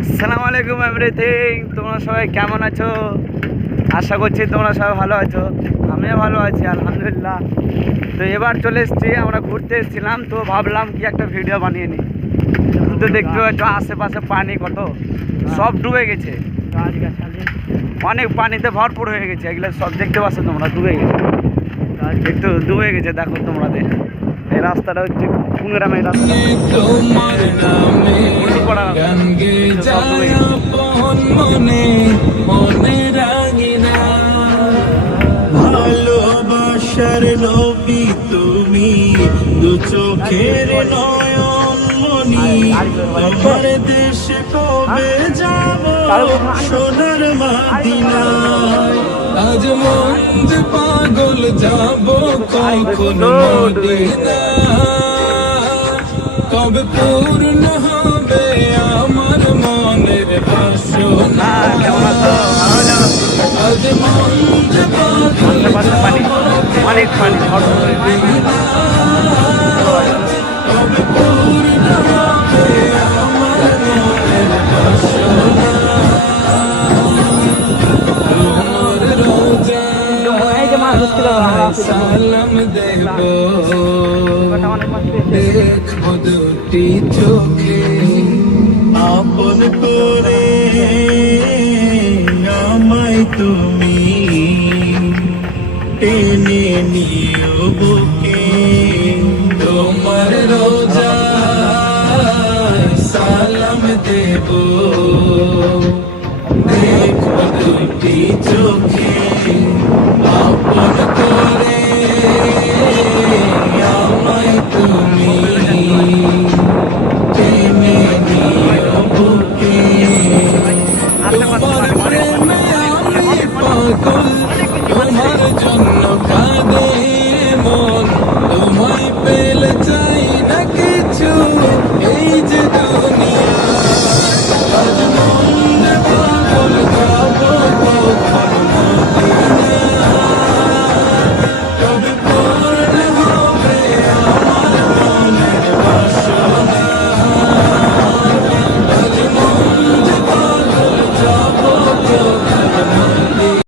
আসসালামু আলাইকুম এভরিথিং, তোমরা সবাই কেমন আছো? আশা করছি তোমরা সবাই ভালো আছো। আমিও ভালো আছি আলহামদুলিল্লাহ। তো এবার চলে এসেছি, আমরা ঘুরতে এসেছিলাম, তো ভাবলাম কি একটা ভিডিও বানিয়ে নিই। তো দেখতে পাচ্ছ আশেপাশে পানি কত, সব ডুবে গেছে, অনেক পানিতে ভরপুর হয়ে গেছে। এগুলো সব দেখতে পাচ্ছ তোমরা, ডুবে গেছে, একটু ডুবে গেছে। দেখো তোমাদের এই রাস্তাটা হচ্ছে কুংগ্রামের রাস্তা, উল্টো পড়া ভালোবাসার নবী তুমি, দু চোখের নয়ন মনি। আমার দেশে কবে যাব সোনার মদিনায়। আজ মন যে পাগল যাব কখন মদিনা। কবে পূর্ণ হবে আমার মনের বাসনা। আজ মন যে পাগল যাব অনেক পানি, কবে পূর্ণ হবে আমার মনের বাসনা। তোমার রোজায় সালাম দেব, দেখবো দুটি চোখে আপন করে আমায় তুমি টেনে নিও বুকে। তোমার রোজায় সালাম দেব, দেখবো দুটি চোখে